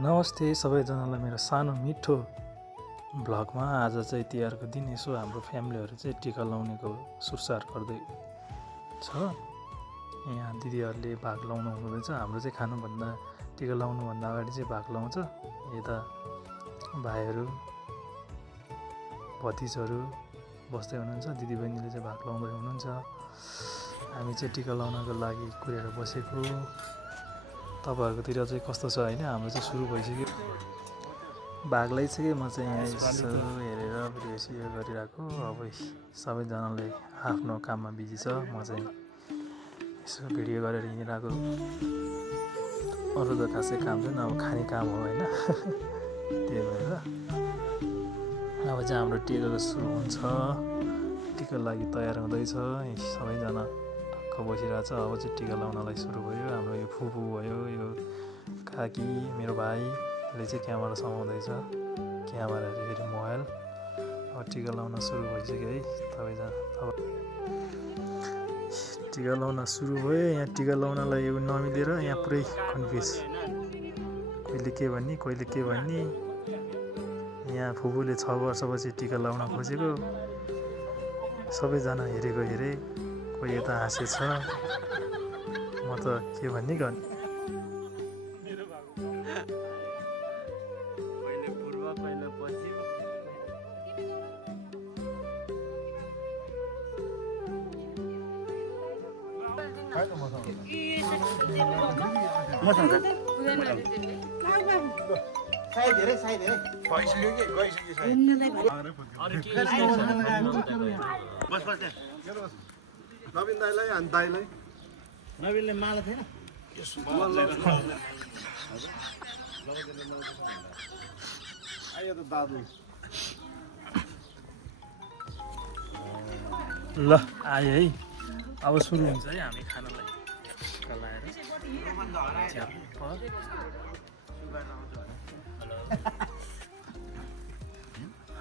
नमस्ते सबैजनालाई मेरो सानो मिठो भ्लगमा। आज चाहिँ तिहारको दिन यसो हाम्रो फ्यामिलीहरू चाहिँ टिका लाउनेको सुरसार गर्दै छ। यहाँ दिदीहरूले भाग लाउनु हुँदैछ। हाम्रो चाहिँ खानुभन्दा टिका लाउनुभन्दा अगाडि चाहिँ भाग लाउँछ। यता भाइहरू भतिजहरू बस्दै हुनुहुन्छ, दिदीबहिनीले चाहिँ भाग लाउँदै हुनुहुन्छ। हामी चाहिँ टिका लाउनको लागि कुरेर बसेको। तपाईँहरूकोतिर चाहिँ कस्तो छ होइन? हाम्रो चाहिँ सुरु भइसक्यो, भाग लगाइसकेँ। म चाहिँ यहाँ यसो हेरेर भिडियो गरिरहेको। अब सबैजनाले आफ्नो काममा बिजी छ, म चाहिँ यसो भिडियो गरेर हिँडिरहेको। अरू त खासै काम छैन, अब खाने काम हो होइन। त्यही भएर अब चाहिँ हाम्रो टिकाको सुरु हुन्छ। टिका लागि तयार हुँदैछ, सबैजना टक्क बसिरहेछ। अब चाहिँ टिका लाउनलाई सुरु भयो। हाम्रो यो फुपू भयो, यो काकी, मेरो भाइले चाहिँ क्यामेरा समाउँदैछ, क्यामेरा फेरि मोबाइल। अब टिका लाउन सुरु भइसक्यो है। सबैजना टिका लाउन सुरु भयो। यहाँ टिका लाउनलाई यो नमिलेर यहाँ पुरै कन्फ्युज, कहिले के भन्ने कहिले के भन्ने। यहाँ फुपूले 6 वर्षपछि टिका लाउन खोजेको, सबैजना हेरेको हेरे, कोही यता हाँसेछ। म त के भन्ने गर्ने। नवीन दाइलाई अनि दाइलाई नवीनले माला थिएन आयो त दादु। ल आयो है। अब सुरु हुन्छ है हामी खानालाई कलाएर।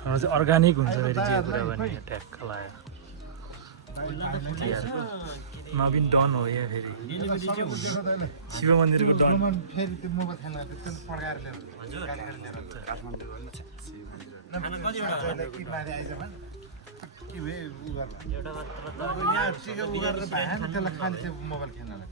हाम्रो चाहिँ अर्ग्यानिक हुन्छ फेरि जे कुरा भने ट्याक्क लाएर। नवीन डन हो यहाँ फेरि, शिव मन्दिरको डन। फेरि त्यो मोबाइल खेल्न त्यसले पड्काएर ल्याएर के भयो उ गर्न यहाँ टिका उ गरेर भएन त्यसलाई खाने त्यो मोबाइल खेल्नलाई।